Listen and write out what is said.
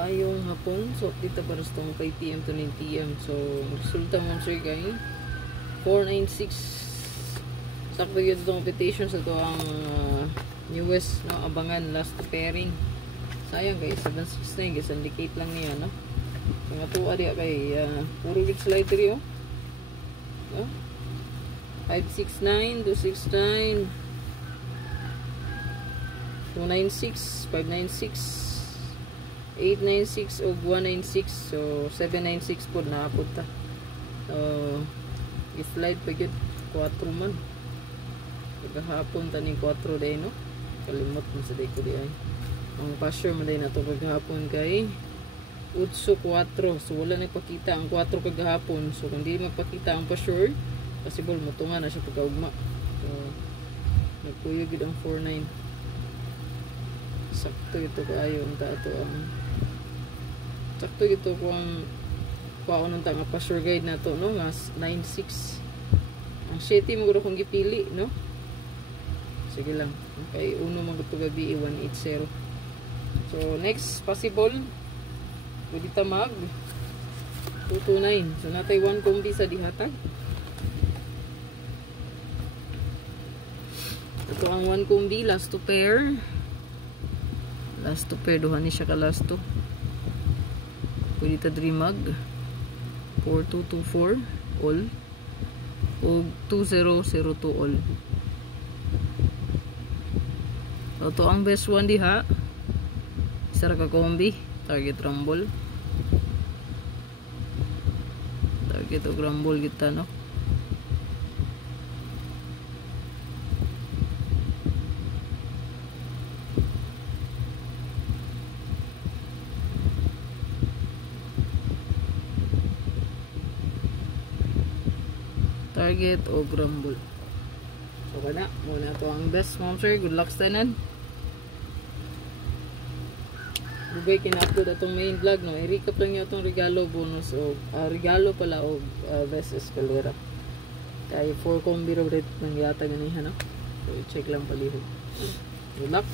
maayong hapon. So dito para sa itong 5 PM to 9 PM. So resulta mo sir kay 496. Sakto yun itong competition sa ito ang newest, no? Abangan last pairing. Sayang guys, 769 guys, indicate lang niya, no? Mga tuwa diya kay puro good slider yun, no? 569, 269, 296, 596, 896 o 196. So 796 po naapot ta. So i-flight pa yun 4 man pagkahapon taning 4 day, no? Kalimot mo sa day ko di ay ang pasure mo day na to pagkahapon kay utso 4. So wala nagpakita ang 4 kagahapon. So kung di magpakita ang pasure, possible mutungan na siya pagkaugma. So nagpuyog yun ang 49. Sakto ito kaayo ang tato ang sakto ito kung paon ng tanga pasure guide na to, no? Nga 96 ang 7 mo kung gipili, no? Sige lang, kay uno magto gabi 180. So next possible pwede tamag 229. So natay 1 kombi sa dihatag. Ito ang 1 kombi last to pair. Last to pair duha ni siya ka last to. Pwede ta dreamag 4224 all o 2002 all. Ito ang best one diha. Isa ra ka kombi, target rumble. Target o rumble kita, no? Target o grumble. So kana muna to ang best, ma'am sir. Good luck sa tanan. Bugay kina-upload atong main vlog, no? I-recap lang niyo atong regalo bonus o regalo pala o best escalera. Kay 4 combi ro red nang yata ganihan, no? So i-check lang palihog. Good luck.